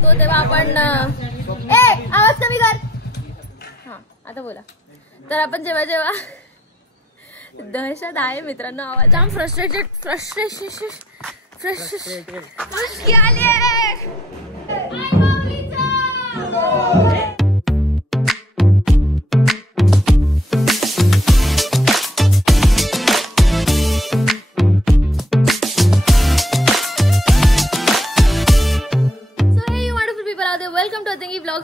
येतो तेव्हा आपण आवाज कमी कर. हा आता बोला. तर आपण जेव्हा जेव्हा दहशत आहे मित्रांनो, आवाज जाम frustration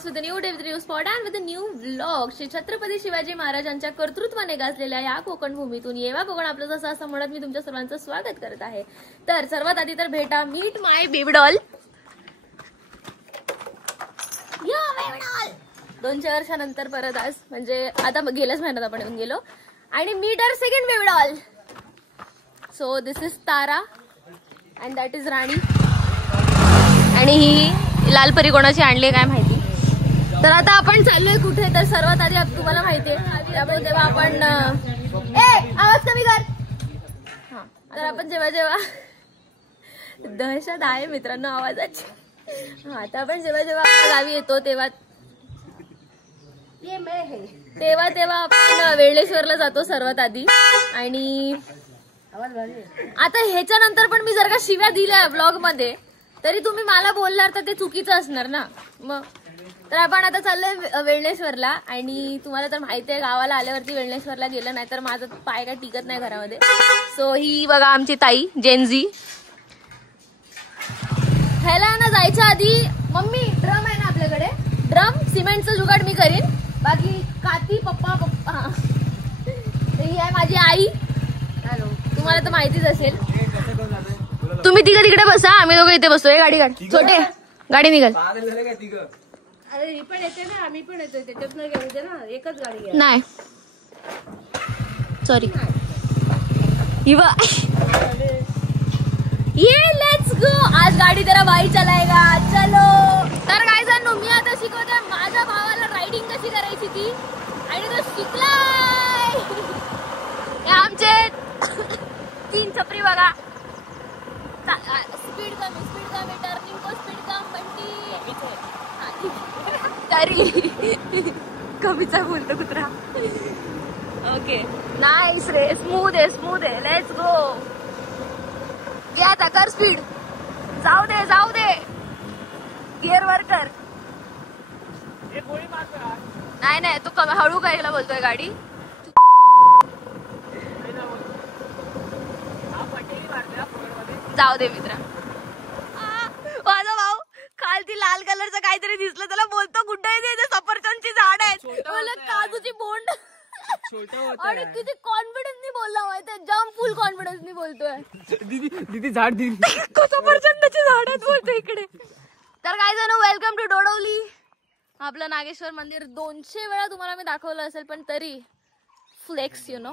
with a new day, with a new spot and with a new vlog. Shri Chhatrapati Shivaji महाराजांच्या कर्तृत्वाने गाजलेल्या या कोकण भूमीतून येवा कोकण आपलं जसं असं म्हणत मी तुमच्या सर्वांचं स्वागत करत आहे. तर सर्वात आधी तर भेटा मीट माय बेबी डॉल. 200 वर्षानंतर परत आज म्हणजे आता गेल्याच महिन्यात आपण येऊन गेलो आणि meet our second baby doll. So this is Tara and that is Rani. आणि ही लालपरी कोणाची आणली काय माहिती. तर आता आपण चाललोय कुठे, तर सर्वात आधी तुम्हाला माहितीये तेव्हा आपण आवाज कमी कर. हा तर आपण जेव्हा जेव्हा दहशत आहे मित्रांनो आवाजाची. हा तर आपण जेव्हा जेव्हा आपल्या गावी येतो तेव्हा आपण वेळेश्वरला जातो सर्वात आधी. आणि आता ह्याच्यानंतर पण मी जर का शिव्या दिल्या ब्लॉग मध्ये तरी तुम्ही मला बोलणार तर ते चुकीचं असणार ना मग. तर आपण आता चाललोय वेळेश्वरला आणि तुम्हाला तर माहिती आहे गावाला आल्यावरती वेळेश्वरला गेलं नाही तर माझा पाय काय टिकत नाही घरामध्ये. सो ही बघा आमची ताई जेनझी. ह्याला ना जायच्या आधी मम्मी ड्रम आहे ना आपल्याकडे, ड्रम सिमेंटचं जुगाड मी करीन, बाकी काती पप्पा. ही आहे माझी आई. हॅलो, तुम्हाला तर माहितीच असेल. तुम्ही तिकडे बसा, आम्ही दोघं इथे बसतोय. गाडी काढ छोटे, गाडी निघाल. अरे ही पण येते ना, आम्ही पण येतोय त्याच्यातनं घेऊ ना, एकच गाडी घ्या. नाही सॉरी ये लेट्स गो. आज गाडी तेरा भाई चलाएगा चलो. तर काय जण मी आता शिकवते माझ्या भावाला रायडिंग कशी करायची ती आणि तो शिकलाय. आमचे 3 छपरी बघा. स्पीड कमी टर्निंग को स्पीड कम बंटी तरी कमीचा बोलतो कुत्रा. ओके नाईस रे, स्मूथ आहे लेट्स गो. घ्या आता कर स्पीड. जाऊ दे गिअर वर कर. नाही तू हळू करायला बोलतोय गाडी. जाऊ दे मित्रा. माझा भाऊ खालती लाल कलरचं काहीतरी दिसलं त्याला बोलतो गुड्डा आहे सफरचंदची झाड आहेत, काजूची बोंड. आणि किती कॉन्फिडन्सनी बोलला माहितीये, जाम फुल कॉन्फिडन्सनी बोलतोय. दीदी झाड दीदी सफरचंदाची झाड आहेत बोलतोय इकडे. तर काय जण वेलकम टू डोडवली. आपलं नागेश्वर मंदिर 200 वेळा तुम्हाला मी दाखवलं असेल पण तरी फ्लेक्स यु नो.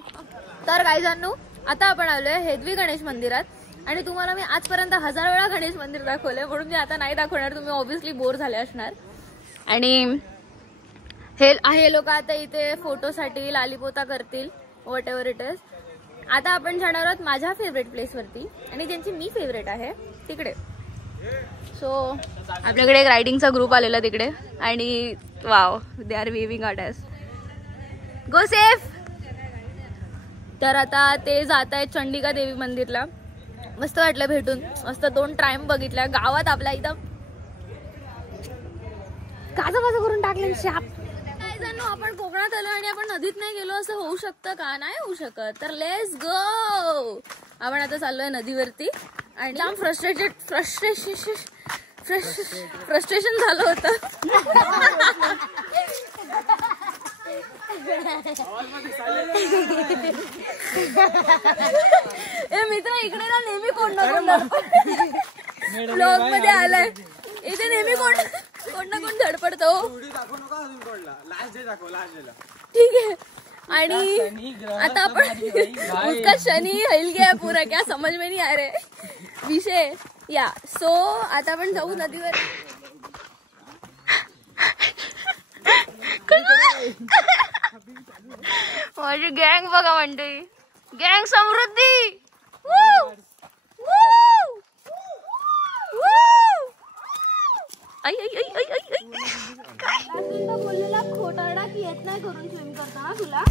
तर काय जण आता आपण आलोय हेदवी गणेश मंदिरात आणि तुम्हाला मी आजपर्यंत 1000 वेळा गणेश मंदिर दाखवलंय म्हणून मी आता नाही दाखवणार. तुम्ही ऑब्व्हियसली बोर झाले असणार. आणि हे लोक आता इथे फोटोसाठी लालीपोता करतील वॉट एव्हर इट इज. आता आपण जाणार आहोत माझ्या फेवरेट प्लेस वरती आणि ज्यांची मी फेवरेट आहे तिकडे. सो आपल्याकडे एक रायडिंगचा ग्रुप आलेला तिकडे आणि वाव दे आर वेविंग आट अस. गो सेफ. तर आता ते जात आहेत चंडिका देवी मंदिरला. मस्त वाटलं भेटून, मस्त 2 टाइम बघितल्या. गावात आपल्या इथं काजं करून टाकले शाप. काय जण आपण कोकणात आलो आणि आपण नदीत नाही गेलो असं होऊ शकतं का? नाही होऊ शकत. तर लेट्स गो. आपण आता चाललोय नदीवरती आणि जाम फ्रस्ट्रेशन झालं होतं. मित्र इकडे ना नेहमी कोण ना कोण ब्लॉग मध्ये आलाय. इथे नेहमी कोण ना कोण धडपडतो. ठीक आहे. आणि आता आपण उसका शनी हिल गया पूरा, क्या समझ में नहीं आ रहा विषय या. सो आता आपण जाऊ नदीवर. माझी गँग बघा म्हणते, गँग समृद्धी. आई आई आई आई आई काय बोललेला खोटारडा की येत नाही करून स्विम करताना तुला.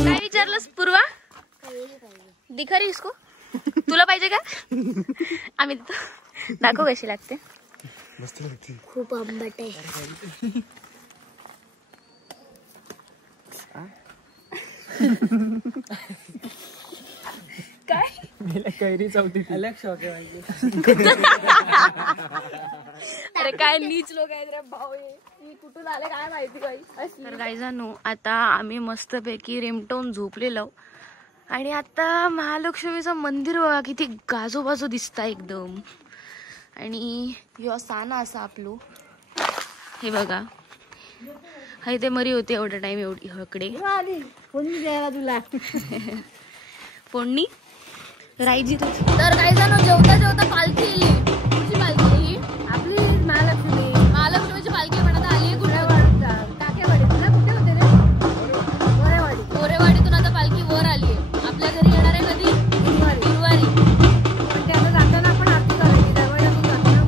काय विचारलंस पूर्वा? दिखा रे इसको. तुला पाहिजे का? आम्ही दाखव कशी लागते. खूप आंबट आहे. काय कैरी चौथी अलग शौक आहे. अरे काय नीच लोक आहेत रे भाऊ. मी कुठून आले काय माहिती बाई. तर गाईजानो आता आम्ही मस्तपैकी रेमटवून झोपलेलो आणि आता महालक्ष्मीचं मंदिर बघा किती गाजोबाजो दिसता एकदम. आणि यो साना असा आपलो हे बघा. हाय ते मरी होते एवढा टाइम एवढी हकडे तुला पोंडी राईजी. तर काही जण जेवता जेवता पालखी येईल. कुठची पालखी ही? आपली महालक्ष्मीची पालखी पण आता आली. कुठे टाकेवाडी ना कुठे होते रे? गोरेवाडीतून आता पालखी वर आली आहे. आपल्या घरी येणार आहे कधी? गुरुवारी. म्हणजे आता जाताना आपण आरती करायची दरवाजातून जाताना.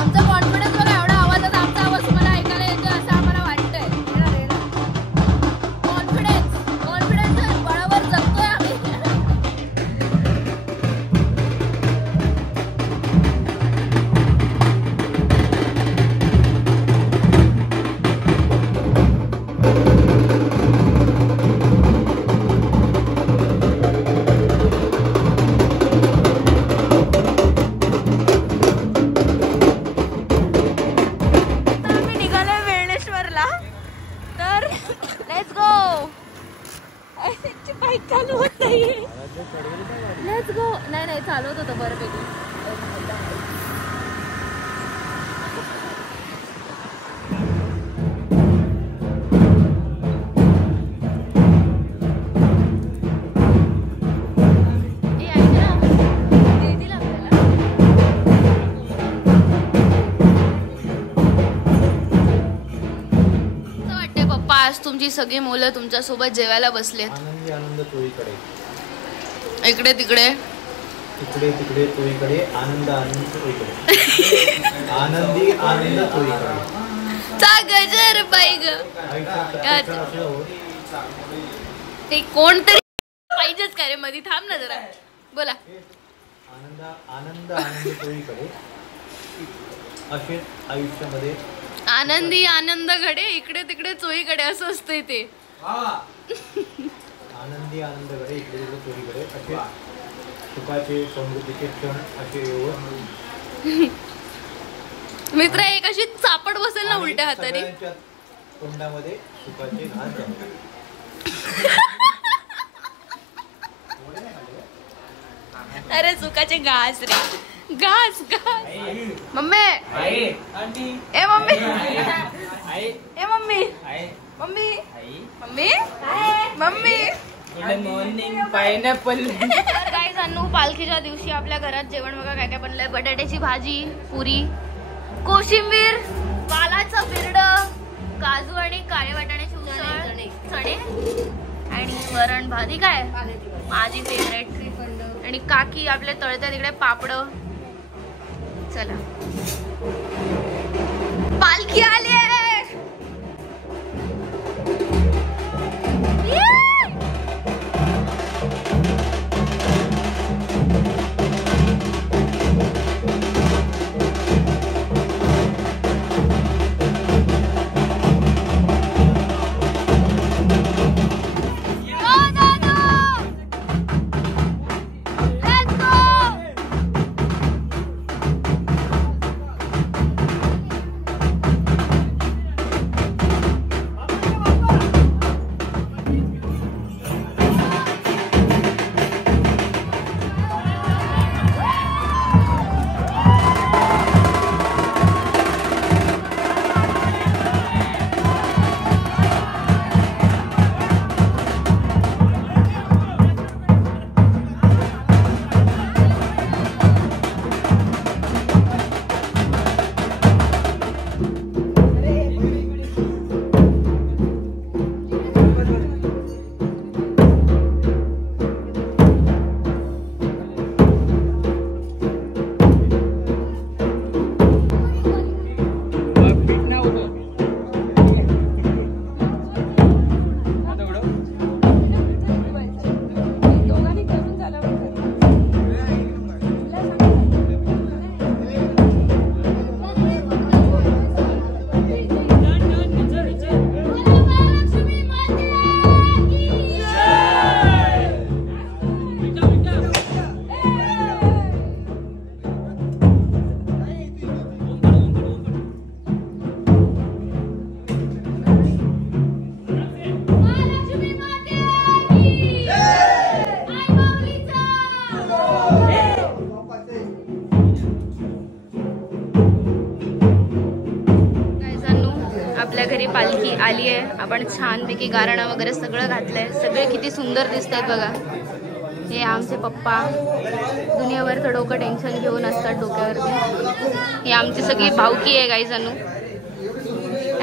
आमचा कॉन्फिडन्स बघा एवढा आवाजात आमचा आवाज तुम्हाला ऐकायला येतो असं आम्हाला वाटतंय. कॉन्फिडन्स बळावर जगतोय आम्ही. Let's go. बाईक चालू होत नाहीये. Let's go. नाही चालवत होतं बऱ्यापैकी. आज तुमची सगळी मुलं तुमच्या सोबत जेवायला बसलेत. आनंदी आनंद चोहीकडे. इकडे तिकडे चोहीकडे आनंद चोहीकडे. आनंदी आनंद चोहीकडे. चा गजर बाई ग. ते कोणतरी पाहिजेच का रे मध्ये. थांब ना जरा. बोला. आनंद चोहीकडे. असे आयुष्यामध्ये आनंदी आनंद घडे इकडे तिकडे चोहीकडे असं असतंय ते. आनंदी आनंद घडे इकडे तिकडे चोहीकडे असे सुखाचे समृद्धीचे क्षण असे येऊन मित्र एक अशी चापड बसेल ना उलट्या हाताने. तोंडामध्ये सुखाचे घास जातात. अरे सुखाचे घास रे. घास मम्मी. ए मम्मी. ए mummy. Mummy. Mummy. Mummy. Morning pineapple. तर काय सांगू पालखीच्या दिवशी आपल्या घरात जेवण बघा काय काय बनलंय. बटाट्याची भाजी, पुरी, कोशिंबीर, वालाचं बिरड, काजू आणि काळे वाटाण्याची उसळ, चणे आणि वरण भाजी. काय माझी फेवरेट. आणि काकी आपल्या तळत्या तिकडे पापड. चला पालखी आली. आपल्या घरी पालखी आली आहे. आपण छानपैकी गारणं वगैरे सगळं घातलंय. सगळे किती सुंदर दिसत आहेत बघा. हे आमचे पप्पा दुनियाभरचं डोकं टेन्शन घेऊन असतात डोक्यावरती. ही आमची सगळी भावकी आहे गाईजानू.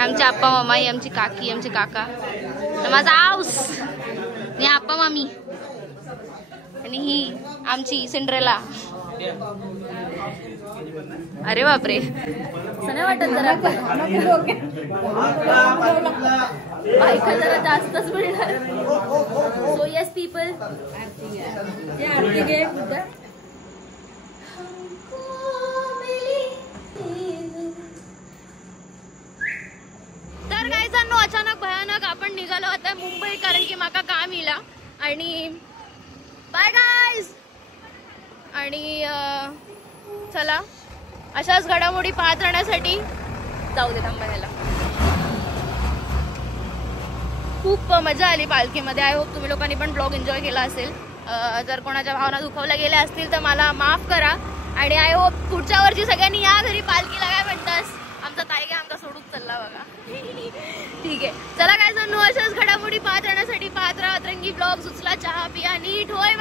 आमचे आप्पा मामा, ही आमची काकी, आमचे काका, माझा आऊस, हे आप्पा मामी, आणि ही आमची सिंड्रेला. अरे बापरे, असं नाही वाटत जरा बायका जरा जास्तच मिळणार. सो येस पीपल, तर गायजांनो अचानक भयानक आपण निघालो आता मुंबई, कारण की माका काम इला. आणि बाय गाईज. आणि चला अशाच घडामोडी पाहत राहण्यासाठी जाऊ दे थांबायला. खूप मजा आली पालखीमध्ये. आय होप तुम्ही लोकांनी पण ब्लॉग एन्जॉय केला असेल. जर कोणाच्या भावना दुखावल्या गेल्या असतील तर मला माफ करा. आणि आय होप पुढच्या वर्षी सगळ्यांनी या घरी पालखीला. काय म्हणतास आमचा ताईगा आमचा सोडून चालला बघा. ठीक आहे चला काय जणू अशाच घडामोडी पाहत राहण्यासाठी पाहत राहा अतरंगी ब्लॉग. सुचला चहा पिया नीट होय.